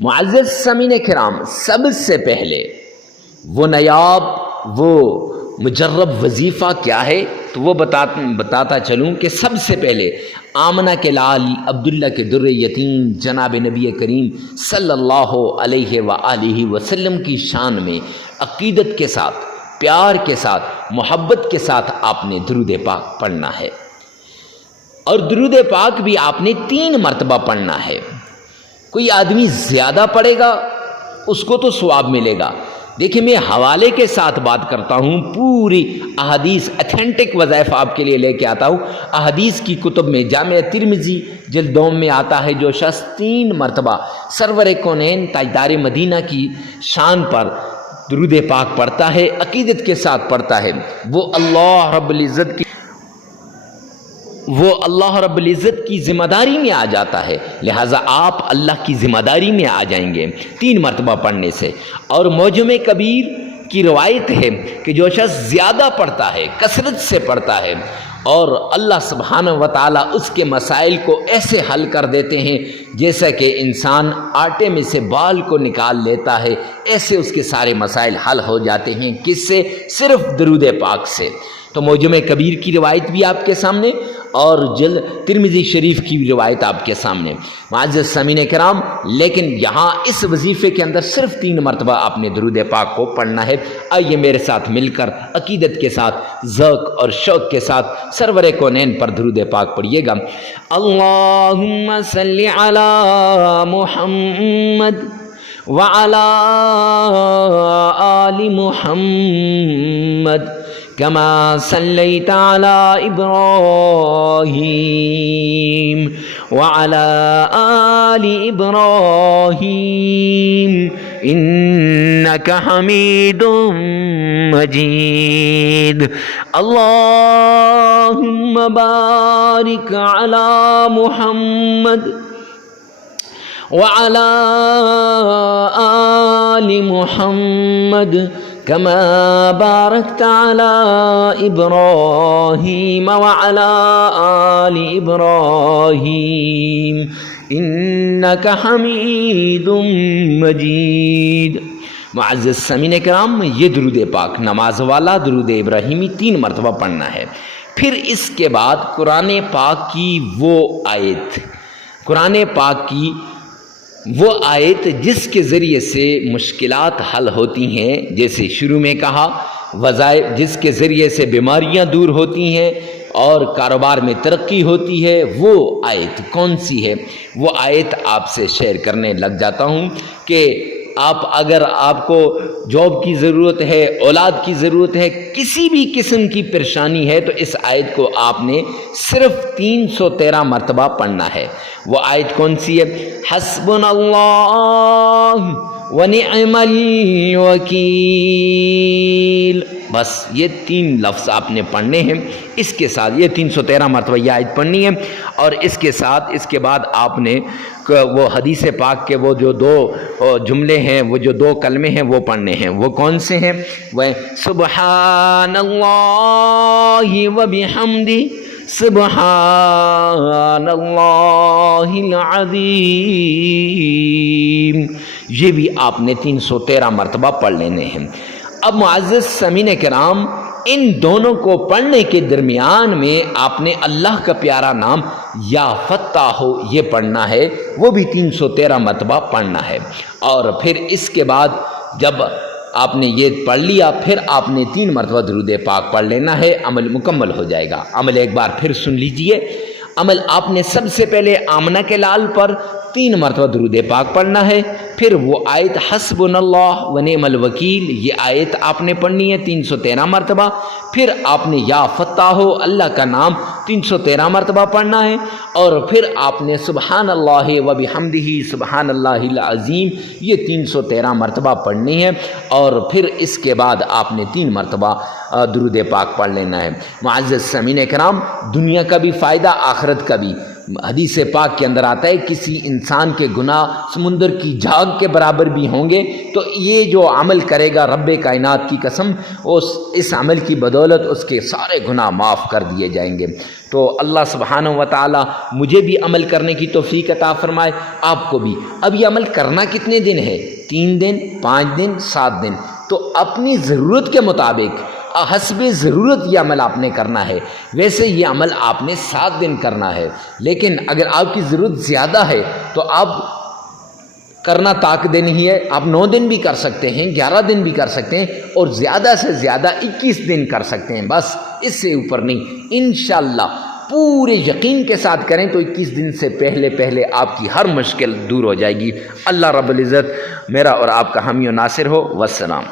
معزز سامعین کرام، سب سے پہلے وہ نایاب، وہ مجرب وظیفہ کیا ہے تو وہ بتاتا چلوں کہ سب سے پہلے آمنہ کے لال عبداللہ کے در یتیم جناب نبی کریم صلی اللہ علیہ وآلہ وسلم کی شان میں عقیدت کے ساتھ، پیار کے ساتھ، محبت کے ساتھ آپ نے درود پاک پڑھنا ہے، اور درود پاک بھی آپ نے 3 مرتبہ پڑھنا ہے۔ کوئی آدمی زیادہ پڑھے گا اس کو تو ثواب ملے گا۔ دیکھیں، میں حوالے کے ساتھ بات کرتا ہوں، پوری احادیث ایتھینٹک وظائف آپ کے لیے لے کے آتا ہوں۔ احادیث کی کتب میں جامع ترمذی جلد 2 میں آتا ہے، جو شخص 3 مرتبہ سرور کونین تاجدار مدینہ کی شان پر درود پاک پڑھتا ہے، عقیدت کے ساتھ پڑھتا ہے، وہ اللہ رب العزت کی ذمہ داری میں آ جاتا ہے۔ لہٰذا آپ اللہ کی ذمہ داری میں آ جائیں گے 3 مرتبہ پڑھنے سے۔ اور معجم کبیر کی روایت ہے کہ جو شخص زیادہ پڑھتا ہے، کثرت سے پڑھتا ہے، اور اللہ سبحانہ و تعالیٰ اس کے مسائل کو ایسے حل کر دیتے ہیں جیسا کہ انسان آٹے میں سے بال کو نکال لیتا ہے، ایسے اس کے سارے مسائل حل ہو جاتے ہیں۔ کس سے؟ صرف درود پاک سے۔ تو معجم کبیر کی روایت بھی آپ کے سامنے، اور جلد ترمذی شریف کی بھی روایت آپ کے سامنے۔ معزز سامعین کرام، لیکن یہاں اس وظیفے کے اندر صرف 3 مرتبہ آپ نے درود پاک کو پڑھنا ہے۔ آئیے میرے ساتھ مل کر عقیدت کے ساتھ، ذوق اور شوق کے ساتھ سرور کونین پر درود پاک پڑھیے گا۔ اللہم صلی علی محمد وعلی آل محمد كما صليت على إبراهيم وعلى آل إبراهيم إنك حميد مجيد اللهم بارك على محمد وعلى آل محمد كما باركت على إبراهيم وعلى آل إبراهيم إنك حميد مجيد۔ معزز سامعین کرام، یہ درود پاک نماز والا درود ابراہیمی 3 مرتبہ پڑھنا ہے۔ پھر اس کے بعد قرآن پاک کی وہ آیت جس کے ذریعے سے مشکلات حل ہوتی ہیں، جیسے شروع میں کہا وظائف، جس کے ذریعے سے بیماریاں دور ہوتی ہیں اور کاروبار میں ترقی ہوتی ہے، وہ آیت کون سی ہے؟ وہ آیت آپ سے شیئر کرنے لگ جاتا ہوں کہ اگر آپ کو جاب کی ضرورت ہے، اولاد کی ضرورت ہے، کسی بھی قسم کی پریشانی ہے، تو اس آیت کو آپ نے صرف 313 مرتبہ پڑھنا ہے۔ وہ آیت کون سی ہے؟ حسبنا اللہ ونعم الوکیل۔ بس یہ 3 لفظ آپ نے پڑھنے ہیں۔ اس کے ساتھ یہ 313 مرتبہ یہ آیت پڑھنی ہے، اور اس کے ساتھ اس کے بعد آپ نے وہ حدیث پاک کے وہ جو 2 جملے ہیں، وہ جو 2 کلمے ہیں، وہ پڑھنے ہیں۔ وہ کون سے ہیں؟ وہ سبحان اللہ وبحمدہ سبحان اللہ العظیم۔ یہ بھی آپ نے 313 مرتبہ پڑھ لینے ہیں۔ اب معزز سامعین کرام، ان دونوں کو پڑھنے کے درمیان میں آپ نے اللہ کا پیارا نام یا فتاح یہ پڑھنا ہے، وہ بھی 313 مرتبہ پڑھنا ہے۔ اور پھر اس کے بعد جب آپ نے یہ پڑھ لیا، پھر آپ نے 3 مرتبہ درود پاک پڑھ لینا ہے، عمل مکمل ہو جائے گا۔ عمل ایک بار پھر سن لیجئے۔ عمل آپ نے سب سے پہلے آمنہ کے لال پر 3 مرتبہ درود پاک پڑھنا ہے، پھر وہ آیت حسبنا اللہ ونعم الوکیل، یہ آیت آپ نے پڑھنی ہے 313 مرتبہ، پھر آپ نے یا فتاح اللہ کا نام 313 مرتبہ پڑھنا ہے، اور پھر آپ نے سبحان اللہ وبحمدہ سبحان اللہ العظیم یہ 313 مرتبہ پڑھنی ہے، اور پھر اس کے بعد آپ نے 3 مرتبہ درود پاک پڑھ لینا ہے۔ معزز سامعین کرام، دنیا کا بھی فائدہ، آخرت کا بھی۔ حدیث پاک کے اندر آتا ہے کسی انسان کے گناہ سمندر کی جھاگ کے برابر بھی ہوں گے تو یہ جو عمل کرے گا رب کائنات کی قسم اس عمل کی بدولت اس کے سارے گناہ معاف کر دیے جائیں گے۔ تو اللہ سبحانہ و تعالی مجھے بھی عمل کرنے کی توفیق عطا فرمائے، آپ کو بھی۔ اب یہ عمل کرنا کتنے دن ہے؟ 3 دن، 5 دن، 7 دن۔ تو اپنی ضرورت کے مطابق حسب ضرورت یہ عمل آپ نے کرنا ہے۔ ویسے یہ عمل آپ نے 7 دن کرنا ہے، لیکن اگر آپ کی ضرورت زیادہ ہے تو آپ کرنا طاق دن ہی ہے، آپ 9 دن بھی کر سکتے ہیں، 11 دن بھی کر سکتے ہیں، اور زیادہ سے زیادہ 21 دن کر سکتے ہیں، بس اس سے اوپر نہیں۔ انشاءاللہ پورے یقین کے ساتھ کریں تو 21 دن سے پہلے آپ کی ہر مشکل دور ہو جائے گی۔ اللہ رب العزت میرا اور آپ کا حامی و ناصر ہو۔ والسلام۔